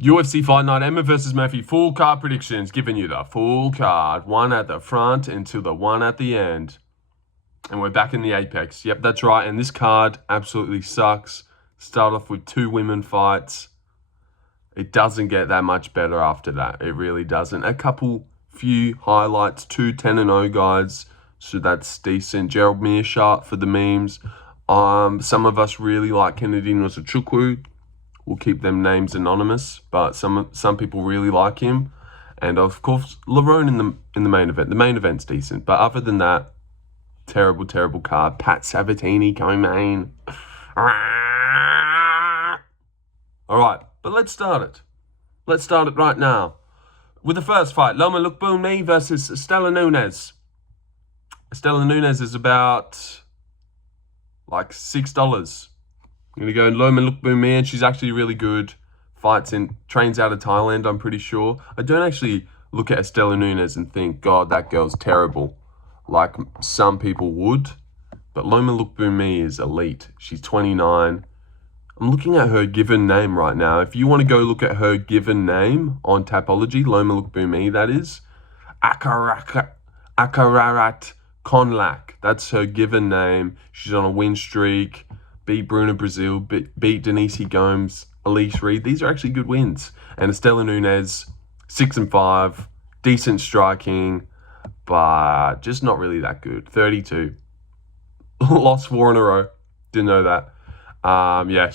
UFC Fight Night, Emmett versus Murphy, full card predictions, giving you the full card. One at the front into the one at the end. And we're back in the Apex. Yep, that's right. And this card absolutely sucks. Start off with 2 women fights. It doesn't get that much better after that. It really doesn't. Few highlights, 2 10-0 guys. So that's decent. Gerald Mearshart for the memes. Some of us really like Kennedy Nosachukwu. We'll keep them names anonymous, but some people really like him. And of course, Lerone in the main event. The main event's decent, but other than that, terrible card. Pat Sabatini coming main. All right, but let's start it. Let's start it right now with the first fight: Loma Lookboonmee versus Istela Nunes. Istela Nunes is about like $6. I'm going to go Loma Lookboonmee, and she's actually really good. Trains out of Thailand, I'm pretty sure. I don't actually look at Istela Nunes and think, God, that girl's terrible, like some people would. But Loma Lookboonmee is elite. She's 29. I'm looking at her given name right now. If you want to go look at her given name on Tapology, Loma Lookboonmee, that is, Akararat Konlak. That's her given name. She's on a win streak. Beat Bruna Brazil, beat Denise Gomes, Elise Reed. These are actually good wins. And Istela Nunes, 6-5, decent striking, but just not really that good. 32. Lost 4 in a row. Didn't know that. Yeah,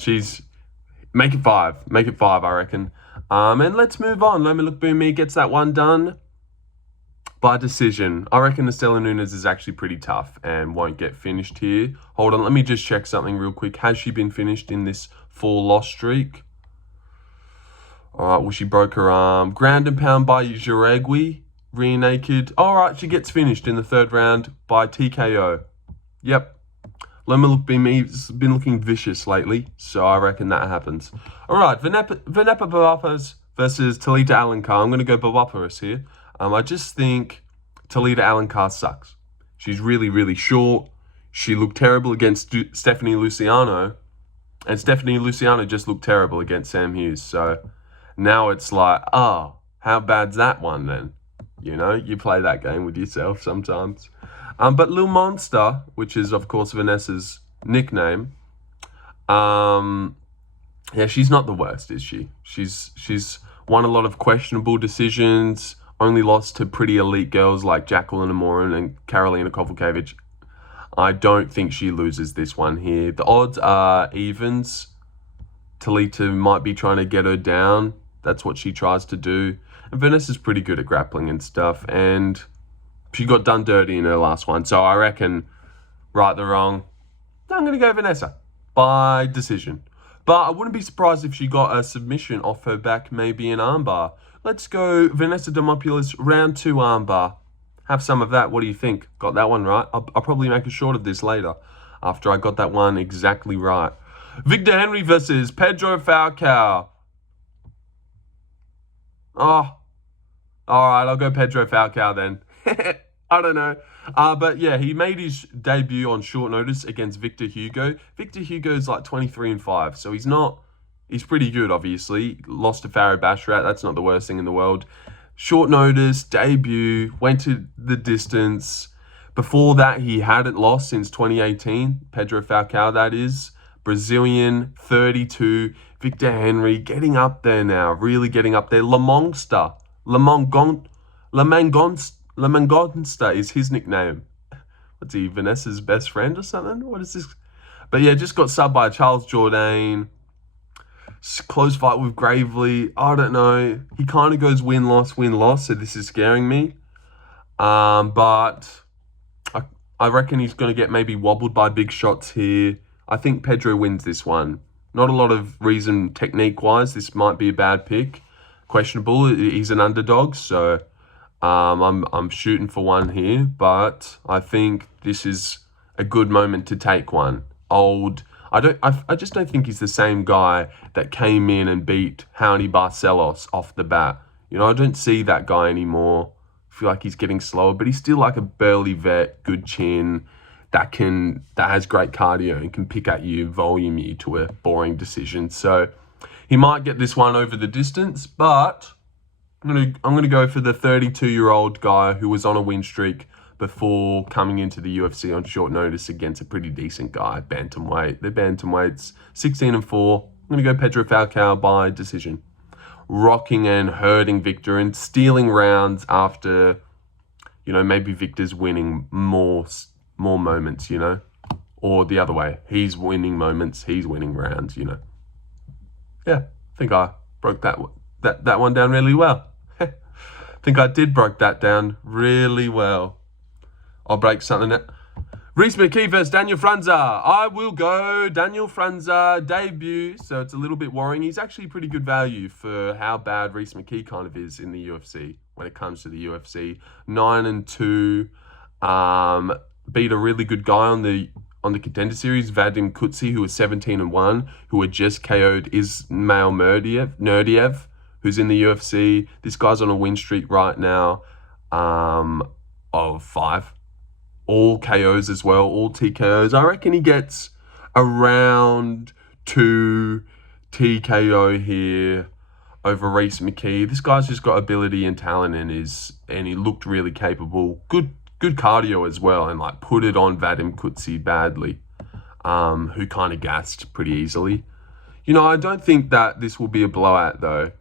make it 5. Make it 5, I reckon. And let's move on. Loma Lookboonmee gets that one done by decision. I reckon Istela Nunes is actually pretty tough and won't get finished here. Hold on, let me just check something real quick. Has she been finished in this 4-loss streak? All right, well, she broke her arm. Ground and pound by Jaregui, rear naked. All right, she gets finished in the 3rd round by TKO. Yep. Loma Lookboomee's been looking vicious lately, so I reckon that happens. All right, Vanessa Barbosa versus Talita Alencar. I'm going to go Barbosa here. I just think Talita Alencar sucks. She's really short. She looked terrible against Stephanie Luciano. And Stephanie Luciano just looked terrible against Sam Hughes. So now it's like, oh, how bad's that one then? You know, you play that game with yourself sometimes. But Lil Monster, which is, of course, Vanessa's nickname, yeah, she's not the worst, is she? She's won a lot of questionable decisions, only lost to pretty elite girls like Jacqueline Amorin and Karolina Kowalkiewicz. I don't think she loses this one here. The odds are evens. Talita might be trying to get her down. That's what she tries to do. And Vanessa's pretty good at grappling and stuff. And she got done dirty in her last one. So I reckon, right the wrong, I'm going to go Vanessa by decision. But I wouldn't be surprised if she got a submission off her back, maybe an armbar. Let's go Vanessa Demopoulos, round 2 armbar. Have some of that. What do you think? Got that one right? I'll probably make a short of this later after I got that one exactly right. Victor Henry versus Pedro Falcao. Oh, all right. I'll go Pedro Falcao then. I don't know. But yeah, he made his debut on short notice against Victor Hugo. Victor Hugo's like 23-5, so he's pretty good, obviously. Lost to Farah Bashrat. That's not the worst thing in the world. Short notice, debut, went to the distance. Before that, he hadn't lost since 2018. Pedro Falcao, that is. Brazilian, 32. Victor Henry, getting up there now. Really getting up there. Lamonster. Lamangonsta is his nickname. What's he, Vanessa's best friend or something? What is this? But yeah, just got subbed by Charles Jourdain. Close fight with Gravely. I don't know. He kind of goes win-loss, so this is scaring me. But I reckon he's going to get maybe wobbled by big shots here. I think Pedro wins this one. Not a lot of reason technique-wise. This might be a bad pick. Questionable. He's an underdog, so I'm shooting for one here. But I think this is a good moment to take one. I just don't think he's the same guy that came in and beat Raoni Barcelos off the bat. You know, I don't see that guy anymore. I feel like he's getting slower, but he's still like a burly vet, good chin, that has great cardio and can pick at you, volume you to a boring decision. So He might get this one over the distance, but I'm gonna go for the 32-year-old guy who was on a win streak before coming into the UFC on short notice against a pretty decent guy, bantamweight. They're bantamweights, 16-4. I'm gonna go Pedro Falcao by decision. Rocking and hurting Victor and stealing rounds after, maybe Victor's winning more moments, or the other way. He's winning moments, he's winning rounds, Yeah, I think I broke that one down really well. I think I did broke that down really well. I'll break something that. Rhys McKee versus Daniel Frunza. I will go Daniel Frunza debut, so it's a little bit worrying. He's actually pretty good value for how bad Rhys McKee kind of is in the UFC when it comes to the UFC. 9-2, beat a really good guy on the contender series, Vadim Kutsi, who was 17-1, who had just KO'd Ismail Nurdiev, who's in the UFC. This guy's on a win streak right now of 5. All KOs as well, all TKOs. I reckon he gets around 2 TKO here over Rhys McKee. This guy's just got ability and talent and he looked really capable. Good cardio as well, and put it on Vadim Kutsi badly, who kind of gassed pretty easily. I don't think that this will be a blowout though.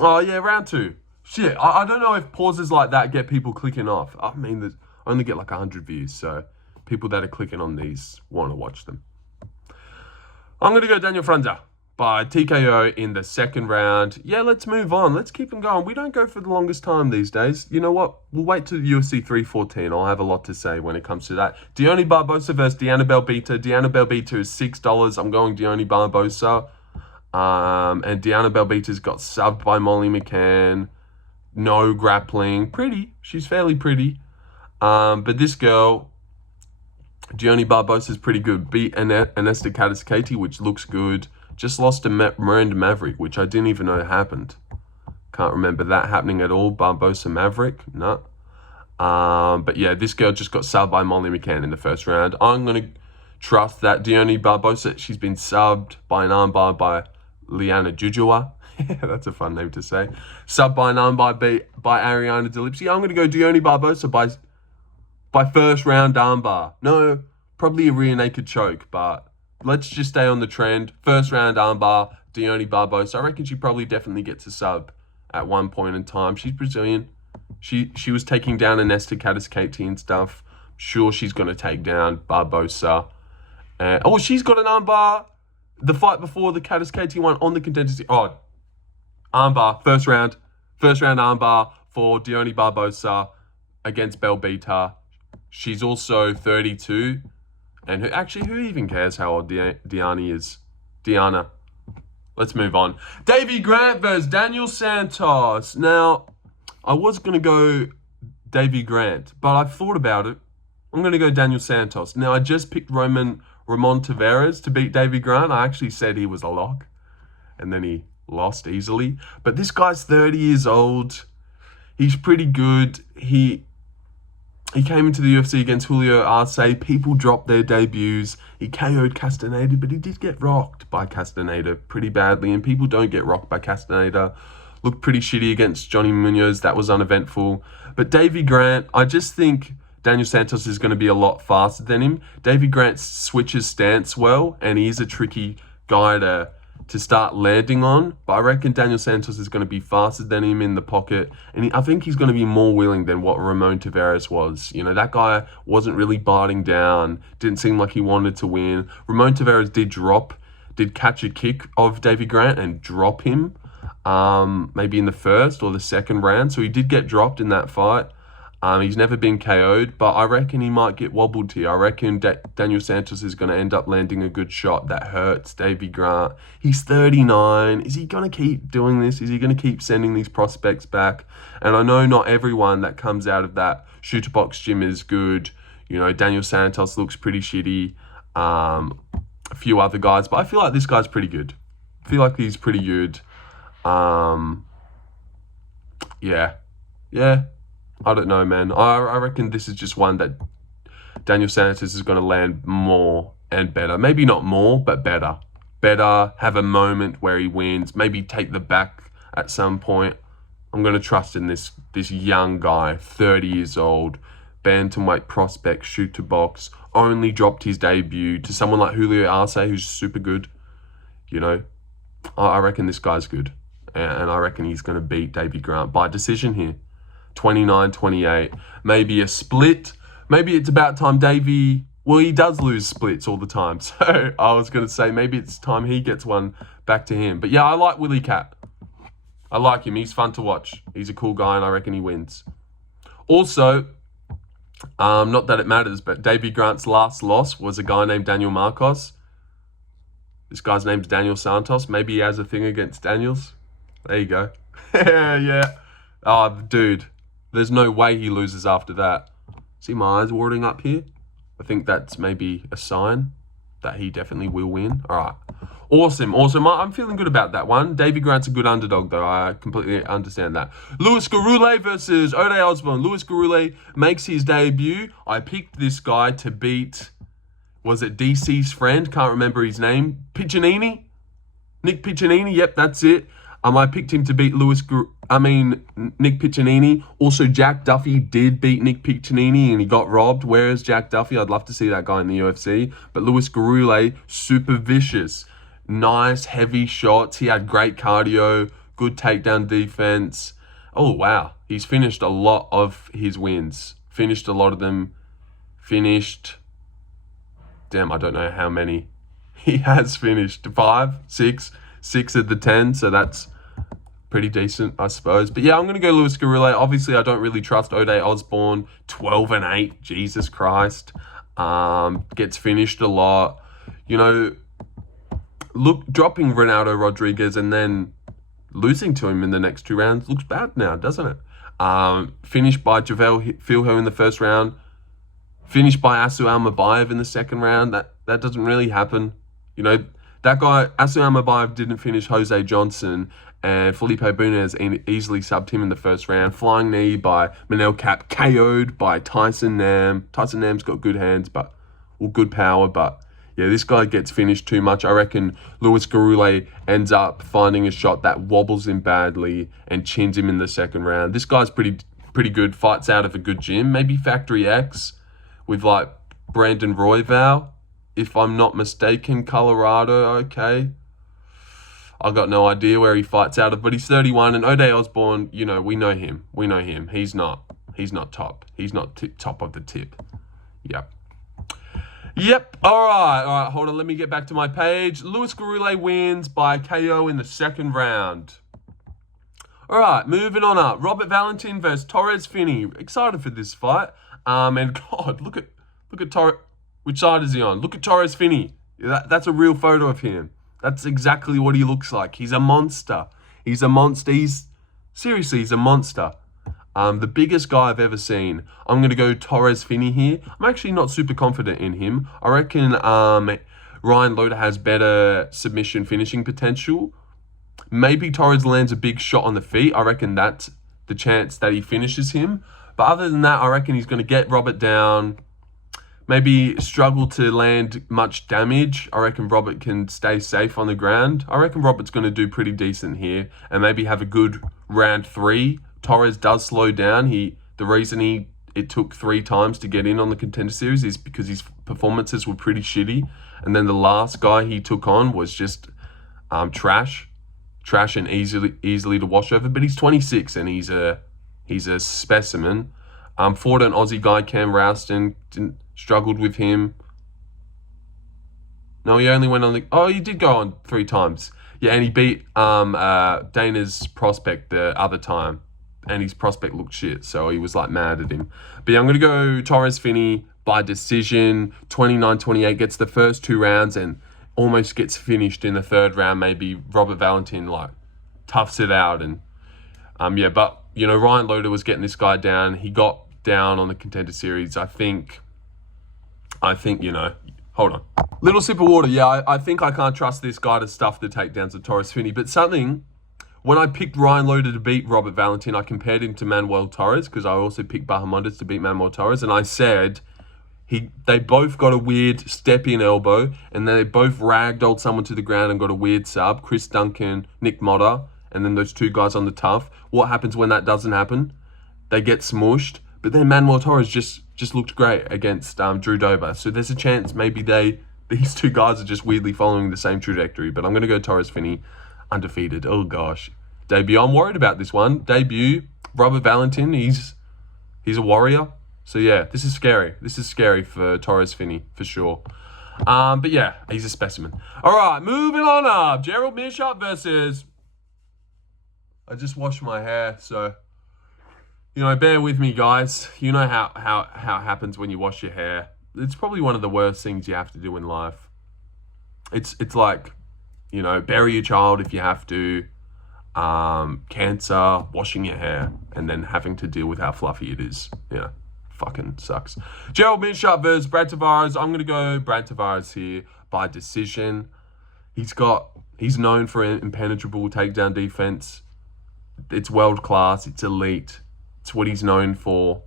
Oh yeah, round 2. Shit, I don't know if pauses like that get people clicking off. I mean, I only get 100 views, so people that are clicking on these want to watch them. I'm going to go Daniel Frunza by TKO in the second round. Yeah, let's move on. Let's keep them going. We don't go for the longest time these days. You know what? We'll wait till UFC 314. I'll have a lot to say when it comes to that. Dione Barbosa versus Diana Belbita. Diana Belbita is $6. I'm going Dione Barbosa. And Diana Belbita's got subbed by Molly McCann. No grappling. Pretty. She's fairly pretty. But this girl, Dione Barbosa, is pretty good. Beat Anesta Katiskati, which looks good. Just lost to Miranda Maverick, which I didn't even know happened. Can't remember that happening at all. Barbosa Maverick. No. But yeah, this girl just got subbed by Molly McCann in the first round. I'm going to trust that Dione Barbosa, she's been subbed by an armbar by Liana Jujua. That's a fun name to say. Sub by an armbar by Ariana Delipsky. I'm going to go Dione Barbosa by first round armbar. No, probably a rear naked choke, but let's just stay on the trend. First round armbar, Dione Barbosa. I reckon she probably definitely gets a sub at one point in time. She's Brazilian. She was taking down Anesta Katiskati and stuff. Sure, she's going to take down Barbosa. She's got an armbar. The fight before the Katiskati one on the contender series. Oh, armbar, first round armbar for Dione Barbosa against Belbita. She's also 32. And who even cares how old Diana is? Diana. Let's move on. Davey Grant versus Daniel Santos. Now, I was going to go Davey Grant, but I've thought about it. I'm going to go Daniel Santos. Now, I just picked Ramon Tavares to beat Davey Grant. I actually said he was a lock, and then he lost easily. But this guy's 30 years old. He's pretty good. He came into the UFC against Julio Arce. People dropped their debuts. He KO'd Castaneda, but he did get rocked by Castaneda pretty badly. And people don't get rocked by Castaneda. Looked pretty shitty against Johnny Munoz. That was uneventful. But Davey Grant, I just think Daniel Santos is going to be a lot faster than him. Davey Grant switches stance well, and he is a tricky guy to start landing on. But I reckon Daniel Santos is going to be faster than him in the pocket. And I think he's going to be more willing than what Ramon Tavares was. That guy wasn't really biting down. Didn't seem like he wanted to win. Ramon Tavares did catch a kick of Davey Grant and drop him. Maybe in the first or the second round. So he did get dropped in that fight. He's never been KO'd, but I reckon he might get wobbled here. I reckon Daniel Santos is going to end up landing a good shot that hurts Davey Grant. He's 39. Is he going to keep doing this? Is he going to keep sending these prospects back? And I know not everyone that comes out of that shooter box gym is good. Daniel Santos looks pretty shitty. A few other guys, but I feel like this guy's pretty good. I feel like he's pretty good. Yeah. I don't know, man. I reckon this is just one that Daniel Santos is going to land more and better. Maybe not more, but better. better, have a moment where he wins, maybe take the back at some point. I'm going to trust in this young guy, 30 years old, bantamweight prospect, shoot to box, only dropped his debut to someone like Julio Arce, who's super good. You know, I reckon this guy's good. And I reckon he's going to beat Davey Grant by decision here. 29-28. Maybe a split. Maybe it's about time Davey... Well, he does lose splits all the time. So I was going to say maybe it's time he gets one back to him. But yeah, I like Willie Cat. I like him. He's fun to watch. He's a cool guy and I reckon he wins. Also, not that it matters, but Davey Grant's last loss was a guy named Daniel Marcos. This guy's name's Daniel Santos. Maybe he has a thing against Daniels. There you go. Yeah. Oh, dude. There's no way he loses after that. See my eyes watering up here? I think that's maybe a sign that he definitely will win. All right. Awesome. I'm feeling good about that one. Davey Grant's a good underdog, though. I completely understand that. Louis Gurule versus O'Day Osbourne. Louis Gurule makes his debut. I picked this guy to beat, was it DC's friend? Can't remember his name. Piccinini? Nick Piccinini. Yep, that's it. I picked him to beat Nick Piccinini. Also, Jack Duffy did beat Nick Piccinini and he got robbed. Where is Jack Duffy? I'd love to see that guy in the UFC. But Louis Gurule, super vicious. Nice, heavy shots. He had great cardio, good takedown defense. Oh, wow. He's finished a lot of his wins. Finished a lot of them. Damn, I don't know how many. He has finished 5, 6 of the 10. So that's pretty decent, I suppose. But yeah, I'm going to go Louis Gurule. Obviously, I don't really trust O'Day Osbourne. 12-8. Jesus Christ. Gets finished a lot. You know, dropping Ronaldo Rodriguez and then losing to him in the next 2 rounds looks bad now, doesn't it? Finished by Javel Filho in the first round. Finished by Asu Almabayev in the second round. That doesn't really happen. You know, that guy, Asu Almabayev, didn't finish Jose Johnson, and Felipe Bunez easily subbed him in the first round. Flying knee by Manel Cap, KO'd by Tyson Nam. Tyson Nam's got good hands, good power, but yeah, this guy gets finished too much. I reckon Louis Gurule ends up finding a shot that wobbles him badly and chins him in the second round. This guy's pretty good, fights out of a good gym. Maybe Factory X with like Brandon Royval, if I'm not mistaken. Colorado, okay. I've got no idea where he fights out of, but he's 31. And O'Day Osbourne, you know, we know him. He's not top. He's not top of the tip. Yep. All right. Hold on. Let me get back to my page. Louis Gurule wins by KO in the second round. All right. Moving on up. Robert Valentin versus Torrez Finney. Excited for this fight. And God, look at Torrez. Which side is he on? Look at Torrez Finney. That's a real photo of him. That's exactly what he looks like. He's a monster. He's a monster. He's a monster. The biggest guy I've ever seen. I'm going to go Torrez Finney here. I'm actually not super confident in him. I reckon Ryan Loader has better submission finishing potential. Maybe Torrez lands a big shot on the feet. I reckon that's the chance that he finishes him. But other than that, I reckon he's going to get Robert down. Maybe struggle to land much damage. I reckon Robert can stay safe on the ground. I reckon Robert's going to do pretty decent here and maybe have a good round 3. Torrez does slow down. The reason it took 3 times to get in on the Contender Series is because his performances were pretty shitty. And then the last guy he took on was just trash and easily to wash over. But he's 26 and he's a specimen. Fought an Aussie guy, Cam Rouston, struggled with him. No, he only went on he did go on 3 times. Yeah, and he beat Dana's prospect the other time. And his prospect looked shit, so he was like mad at him. But yeah, I'm going to go Torrez Finney by decision. 29-28, gets the first 2 rounds and almost gets finished in the 3rd round. Maybe Robert Valentin like toughs it out. And yeah, but you know, Ryan Loader was getting this guy down. He got down on the Contender Series. I think, you know, hold on. Little sip of water. Yeah, I think I can't trust this guy to stuff the takedowns of Torrez Finney. But when I picked Ryan Loader to beat Robert Valentin, I compared him to Manuel Torrez because I also picked Bahamondes to beat Manuel Torrez. And I said They both got a weird step-in elbow, and then they both ragdolled someone to the ground and got a weird sub. Chris Duncan, Nick Motta, and then those two guys on the tough. What happens when that doesn't happen? They get smushed. But then Manuel Torrez just looked great against Drew Dober. So there's a chance maybe these two guys are just weirdly following the same trajectory. But I'm going to go Torrez Finney, undefeated. Oh, gosh. Debut. I'm worried about this one. Debut, Robert Valentin, he's a warrior. So, yeah, this is scary. This is scary for Torrez Finney, for sure. But, yeah, he's a specimen. All right, moving on up. Gerald Meerschaert versus... I just washed my hair, so... bear with me, guys. You know how it happens when you wash your hair. It's probably one of the worst things you have to do in life. It's like, bury your child if you have to. Cancer, washing your hair, and then having to deal with how fluffy it is. Yeah. Fucking sucks. Gerald Meerschaert versus Brad Tavares. I'm going to go Brad Tavares here by decision. He's known for an impenetrable takedown defense. It's world class. It's elite. It's what he's known for.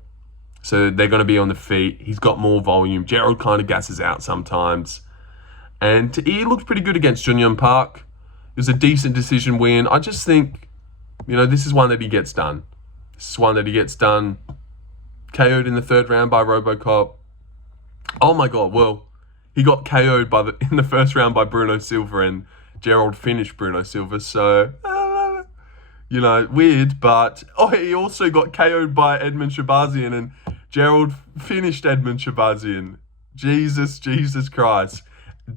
So they're going to be on the feet. He's got more volume. Gerald kind of gasses out sometimes. And he looked pretty good against Junyoung Park. It was a decent decision win. I just think, this is one that he gets done. This is one that he gets done. KO'd in the third round by RoboCop. Oh my God, well, he got KO'd in the first round by Bruno Silva, and Gerald finished Bruno Silva, so, weird, but he also got KO'd by Edmund Shabazian, and Gerald finished Edmund Shabazian. Jesus Christ.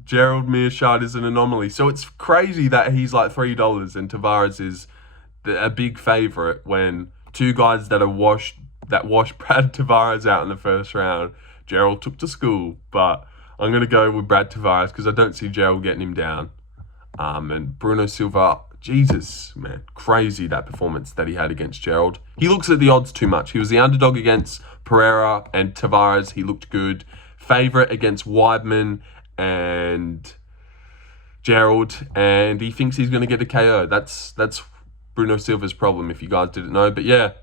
Gerald Meerschaert is an anomaly. So it's crazy that he's like $3 and Tavares is a big favourite when two guys that washed Brad Tavares out in the first round, Gerald took to school. But I'm going to go with Brad Tavares because I don't see Gerald getting him down. And Bruno Silva, Jesus, man, crazy that performance that he had against Gerald. He looks at the odds too much. He was the underdog against Pereira and Tavares. He looked good. Favourite against Weidman and Gerald, and he thinks he's going to get a KO. That's Bruno Silva's problem, if you guys didn't know. But yeah,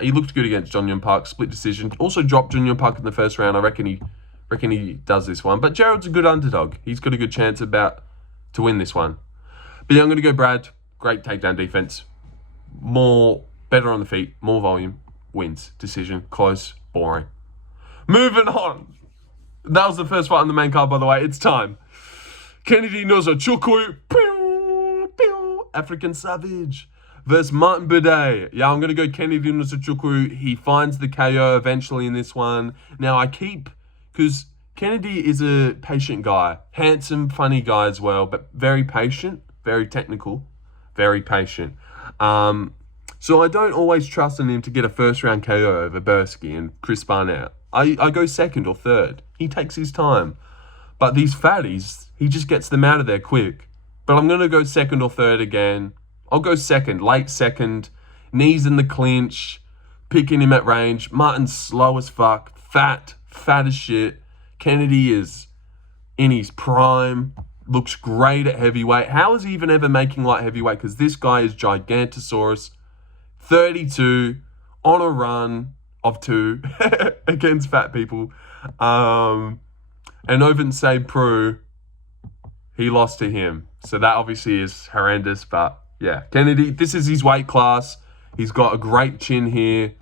he looked good against Junyoung Park. Split decision. Also dropped Junyoung Park in the first round. I reckon he does this one. But Gerald's a good underdog. He's got a good chance to win this one. But yeah, I'm going to go Brad. Great takedown defense. Better on the feet. More volume. Wins. Decision. Close. Boring. Moving on. That was the first fight on the main card, by the way. It's time. Kennedy Nozachukwu, African Savage, versus Martin Buday. Yeah, I'm going to go Kennedy Nozachukwu. He finds the KO eventually in this one. Now, because Kennedy is a patient guy. Handsome, funny guy as well, but very patient, very technical, very patient. So I don't always trust in him to get a first-round KO over Bursky and Chris Barnett. I go second or third. He takes his time. But these fatties, he just gets them out of there quick. But I'm going to go second or third again. I'll go second, late second. Knees in the clinch. Picking him at range. Martin's slow as fuck. Fat as shit. Kennedy is in his prime. Looks great at heavyweight. How is he even ever making light heavyweight? Because this guy is Gigantosaurus. 32. On a run of 2 against fat people. And Ovin Sabe Pro, he lost to him. So that obviously is horrendous. But yeah, Kennedy, this is his weight class. He's got a great chin here.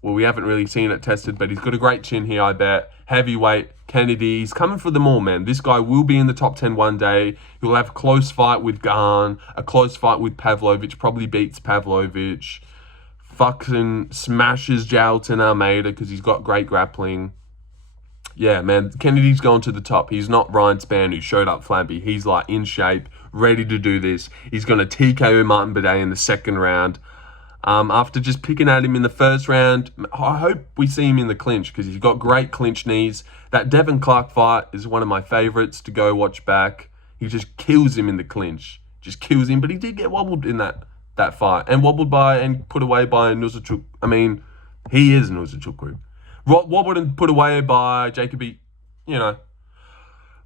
Well, we haven't really seen it tested, but he's got a great chin here, I bet. Heavyweight, Kennedy, he's coming for them all, man. This guy will be in the top 10 one day. He'll have a close fight with Gane, a close fight with Pavlovich, probably beats Pavlovich. Fucking smashes Jailton Almeida because he's got great grappling. Yeah, man, Kennedy's going to the top. He's not Ryan Spann who showed up flabby. He's like in shape, ready to do this. He's going to TKO Martin Buday in the second round. After just picking at him in the first round, I hope we see him in the clinch because he's got great clinch knees. That Devin Clark fight is one of my favorites to go watch back. He just kills him in the clinch. Just kills him, but he did get wobbled in that fight and wobbled by and put away by Nuzachukwu. I mean, he is Nuzachukwu. Wobbled and put away by Jacoby,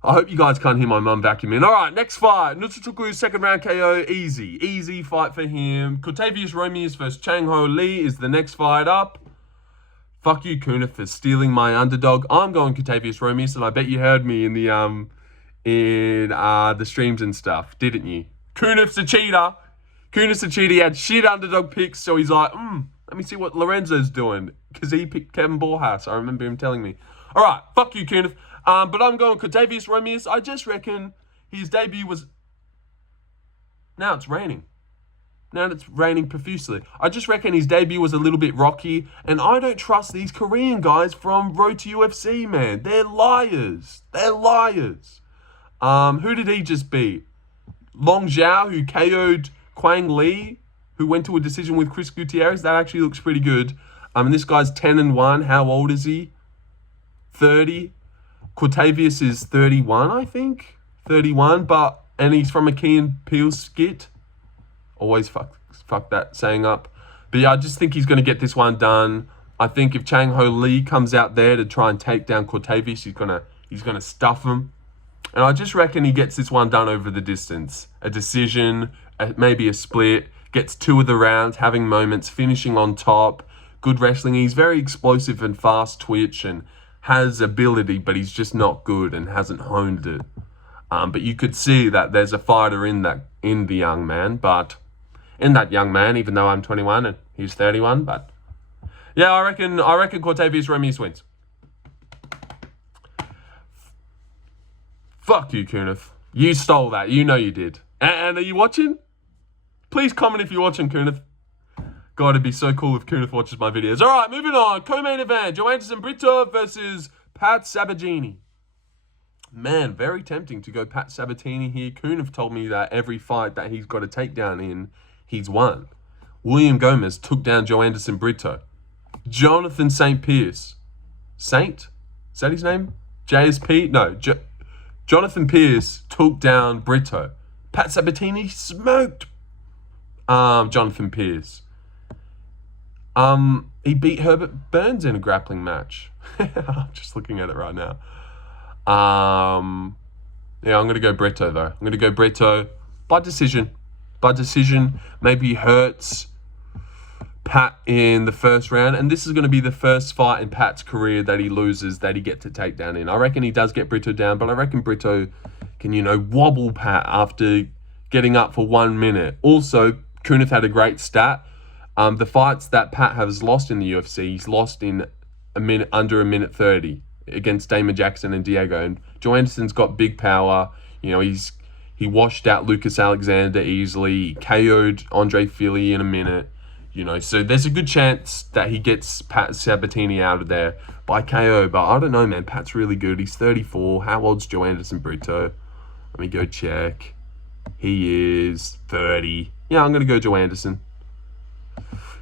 I hope you guys can't hear my mum vacuuming. All right, next fight. Nuzachukwu, second round KO, easy fight for him. Cortavious Romious versus Chang Ho Lee is the next fight up. Fuck you, Kunif, for stealing my underdog. I'm going Cortavious Romious, and I bet you heard me in the streams and stuff, didn't you? Kunif's a cheater. Kunif's a cheater. He had shit underdog picks, so he's like, let me see what Lorenzo's doing, because he picked Kevin Borjas. I remember him telling me. All right, fuck you, Kunif. But I'm going Cortavious Romious. I just reckon his debut was... Now it's raining. Now it's raining profusely. I just reckon his debut was a little bit rocky, and I don't trust these Korean guys from Road to UFC, man. They're liars. They're liars. Who did he just beat? Long Zhao, who KO'd Quang Lee, who went to a decision with Chris Gutierrez. That actually looks pretty good. And this guy's 10-1. How old is he? 30. Cortavious is 31, I think. 31, and he's from a Key and Peele skit. Always fuck that saying up. But yeah, I just think he's going to get this one done. I think if Chang Ho Lee comes out there to try and take down Cortavious, he's gonna stuff him. And I just reckon he gets this one done over the distance. A decision, maybe a split, gets 2 of the rounds, having moments, finishing on top, good wrestling. He's very explosive and fast twitch and has ability, but he's just not good and hasn't honed it. But you could see that there's a fighter in the young man, even though I'm 21 and he's 31. But yeah, I reckon Cortavious Romious wins. Fuck you, Kunif. You stole that. You know you did. And are you watching? Please comment if you're watching, Kunif. God, it'd be so cool if Kunif watches my videos. All right, moving on. Co-main event: Joanderson Brito versus Pat Sabatini. Man, very tempting to go Pat Sabatini here. Kunif told me that every fight that he's got a takedown in, he's won. William Gomez took down Joanderson Brito. Jonathan St. Pierce. Saint? Is that his name? JSP? No, Jonathan Pierce took down Brito. Pat Sabatini smoked Jonathan Pierce. He beat Herbert Burns in a grappling match. I'm just looking at it right now. Yeah, I'm going to go Brito, though. I'm going to go Brito by decision. By decision, maybe he hurts Pat in the first round. And this is going to be the first fight in Pat's career that he loses, that he gets to take down in. I reckon he does get Brito down, but I reckon Brito can, wobble Pat after getting up for 1 minute. Also, Kunif had a great stat. The fights that Pat has lost in the UFC, he's lost in under a minute 30 against Damon Jackson and Diego. And Joanderson's got big power. He washed out Lucas Alexander easily. He KO'd Andre Fili in a minute. So there's a good chance that he gets Pat Sabatini out of there by KO. But I don't know, man. Pat's really good. He's 34. How old's Joanderson Brito? Let me go check. He is 30. Yeah, I'm going to go Joanderson.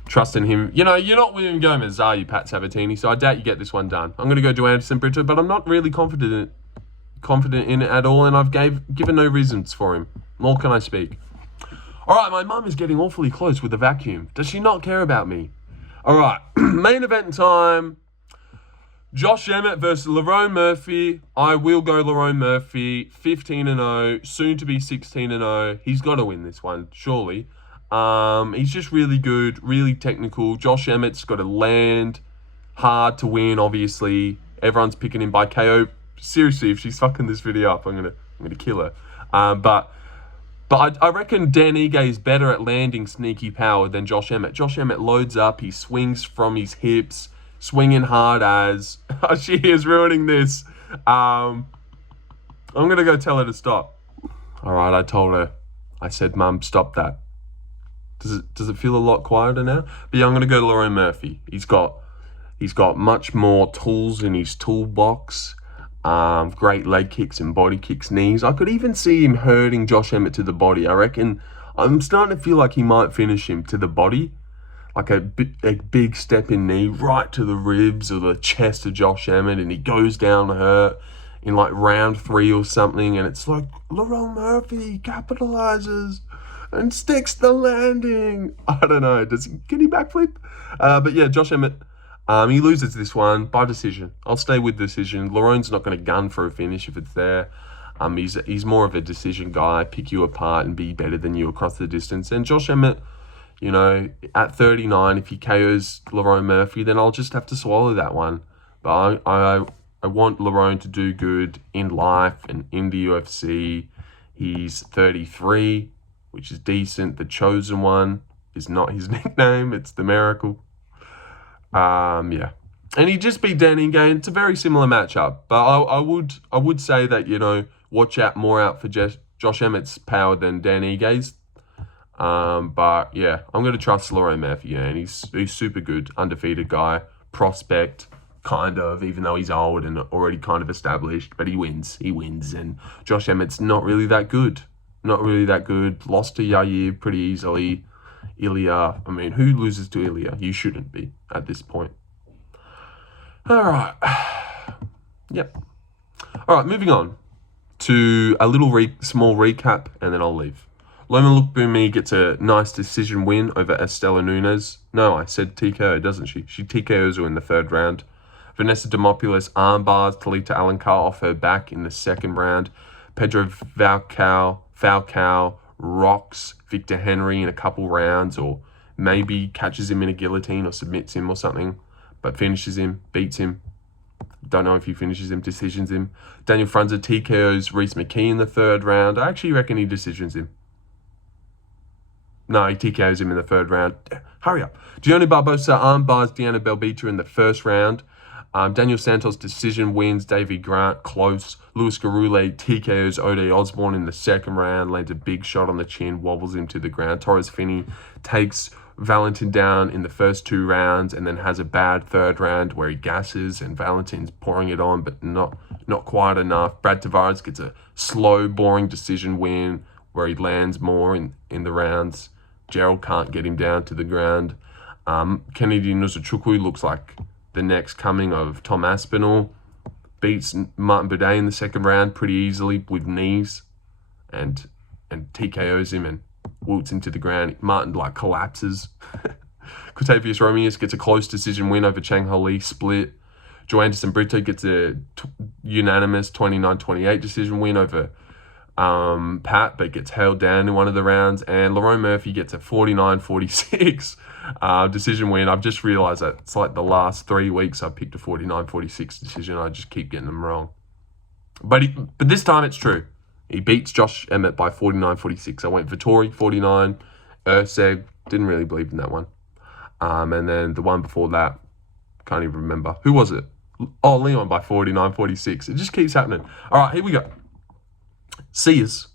Trusting him. You're not William Gomez, are you, Pat Sabatini? So I doubt you get this one done. I'm going to go Joanderson Brito, but I'm not really confident in it at all, and I've given no reasons for him. Nor can I speak. All right, my mum is getting awfully close with the vacuum. Does she not care about me? All right, main event time. Josh Emmett versus Lerone Murphy. I will go Lerone Murphy. 15-0, soon to be 16-0. He's got to win this one, surely. He's just really good, really technical. Josh Emmett's got to land hard to win, obviously. Everyone's picking him by KO. Seriously, if she's fucking this video up, I'm gonna kill her. But I reckon Dan Ige is better at landing sneaky power than Josh Emmett. Josh Emmett loads up, he swings from his hips, swinging hard as... she is ruining this. I'm gonna go tell her to stop. All right, I told her. I said, Mum, stop that. Does it feel a lot quieter now? But yeah, I'm going to go to Lerone Murphy. He's got much more tools in his toolbox. Great leg kicks and body kicks, knees. I could even see him hurting Josh Emmett to the body. I reckon I'm starting to feel like he might finish him to the body. Like a big step in knee right to the ribs or the chest of Josh Emmett, and he goes down hurt in like round 3 or something, and it's like Lerone Murphy capitalizes and sticks the landing. I don't know. Can he backflip? But yeah, Josh Emmett, he loses this one by decision. I'll stay with decision. Lerone's not going to gun for a finish if it's there. He's more of a decision guy, pick you apart and be better than you across the distance. And Josh Emmett, You know, at 39, if he KOs Lerone Murphy, then I'll just have to swallow that one. But I want Lerone to do good in life and in the UFC. He's 33, which is decent. The Chosen One is not his nickname. It's the Miracle. Yeah. And he just beat Dan Ige. It's a very similar matchup. But I would say that, you know, watch out more out for Josh Emmett's power than Dan Ige's. But yeah, I'm going to trust Lerone Murphy, and he's super good, undefeated guy, prospect, kind of, even though he's old and already kind of established, but he wins, and Josh Emmett's not really that good, lost to Yair pretty easily. Ilya, I mean, who loses to Ilya? You shouldn't be at this point. All right. Yep. All right, moving on to a little small recap, and then I'll leave. Loma Lookboonmee gets a nice decision win over Istela Nunes. No, I said TKO, doesn't she? She TKOs her in the third round. Vanessa Demopoulos armbars Talita Alencar off her back in the second round. Pedro Falcao rocks Victor Henry in a couple rounds, or maybe catches him in a guillotine or submits him or something, but finishes him, beats him. Don't know if he finishes him, decisions him. Daniel Frunza TKOs Rhys McKee in the third round. I actually reckon he decisions him. No, he TKOs him in the third round. Hurry up. Dione Barbosa armbars Dione Belbita in the first round. Daniel Santos decision wins Davey Grant close. Gurule TKOs Osbourne in the second round, lands a big shot on the chin, wobbles him to the ground. Torrez Finney takes Valentin down in the first two rounds, and then has a bad third round where he gasses and Valentin's pouring it on, but not quite enough. Brad Tavares gets a slow, boring decision win where he lands more in the rounds. Gerald can't get him down to the ground. Kennedy Nuzachukwu looks like the next coming of Tom Aspinall. Beats Martin Buday in the second round pretty easily with knees, and TKOs him and wilts him to the ground. Martin collapses. Cortavious Romious gets a close decision win over Chang split. Joe Anderson Brito gets a unanimous 29-28 decision win over Pat, but gets held down in one of the rounds. And Lerone Murphy gets a 49-46 decision win. I've just realised that it's like the last 3 weeks I've picked a 49-46 decision. I just keep getting them wrong. But this time it's true. He beats Josh Emmett by 49-46. I went Vittori, 49. Urseg, didn't really believe in that one. And then the one before that, can't even remember. Who was it? Oh, Leon by 49-46. It just keeps happening. All right, here we go. See yous.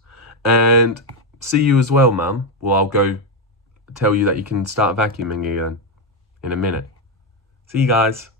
And see you as well, Mum. Well, I'll go tell you that you can start vacuuming again in a minute. See you guys.